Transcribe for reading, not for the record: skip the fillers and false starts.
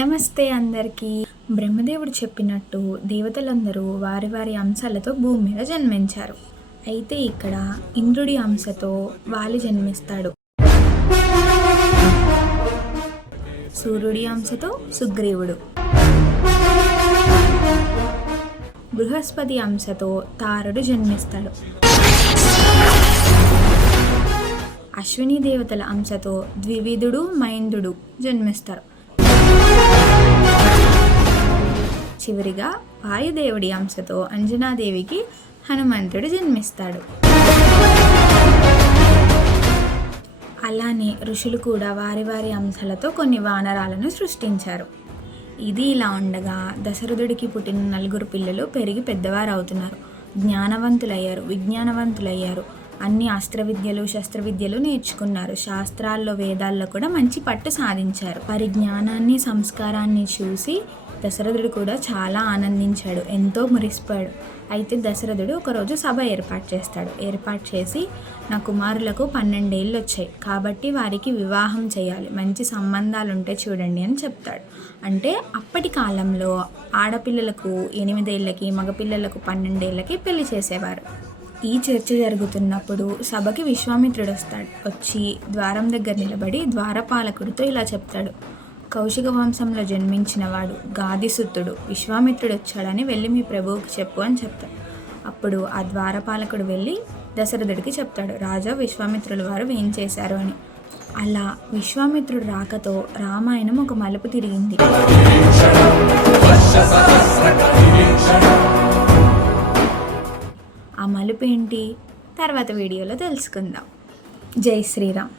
నమస్తే అందరికీ. బ్రహ్మదేవుడు చెప్పినట్టు దేవతలందరూ వారి వారి అంశాలతో భూమి మీద జన్మించారు. అయితే ఇక్కడ ఇంద్రుడి అంశతో వాలి జన్మిస్తాడు. సూర్యుడి అంశతో సుగ్రీవుడు, బృహస్పతి అంశతో తారుడు జన్మిస్తాడు. అశ్విని దేవతల అంశతో ద్వివిధుడు, మైందుడు జన్మిస్తారు. చివరిగా వాయుదేవుడి అంశతో అంజనాదేవికి హనుమంతుడు జన్మిస్తాడు. అలానే ఋషులు కూడా వారి వారి అంశాలతో కొన్ని వానరాలను సృష్టించారు. ఇది ఇలా ఉండగా దశరథుడికి పుట్టిన 4 పిల్లలు పెరిగి పెద్దవారు అవుతున్నారు. జ్ఞానవంతులయ్యారు, విజ్ఞానవంతులయ్యారు. అన్ని అస్త్ర విద్యలు, శస్త్రవిద్యలు నేర్చుకున్నారు. శాస్త్రాల్లో, వేదాల్లో కూడా మంచి పట్టు సాధించారు. వారి జ్ఞానాన్ని, సంస్కారాన్ని చూసి దశరథుడు కూడా చాలా ఆనందించాడు, ఎంతో మురిసిపోయాడు. అయితే దశరథుడు ఒకరోజు సభ ఏర్పాటు చేసి నా కుమారులకు 12 ఏళ్ళు వచ్చాయి కాబట్టి వారికి వివాహం చేయాలి, మంచి సంబంధాలు ఉంటే చూడండి అని చెప్తాడు. అంటే అప్పటి కాలంలో ఆడపిల్లలకు 8 ఏళ్ళకి, మగపిల్లలకు 12 ఏళ్ళకి పెళ్లి చేసేవారు. ఈ చర్చ జరుగుతున్నప్పుడు సభకి విశ్వామిత్రుడు వస్తాడు. వచ్చి ద్వారం దగ్గర నిలబడి ద్వారపాలకుడితో ఇలా చెప్తాడు: కౌశిక వంశంలో జన్మించిన వాడు గాదిసుతుడు విశ్వామిత్రుడు వచ్చాడని వెళ్ళి మీ ప్రభువుకి చెప్పు అని చెప్తాడు. అప్పుడు ఆ ద్వారపాలకుడు వెళ్ళి దశరథుడికి చెప్తాడు, రాజా విశ్వామిత్రుల వారు ఏం చేశారు అని. అలా విశ్వామిత్రుడు రాకతో రామాయణం ఒక మలుపు తిరిగింది. ఆ మలుపు ఏంటి తర్వాత వీడియోలో తెలుసుకుందాం. జై శ్రీరామ్.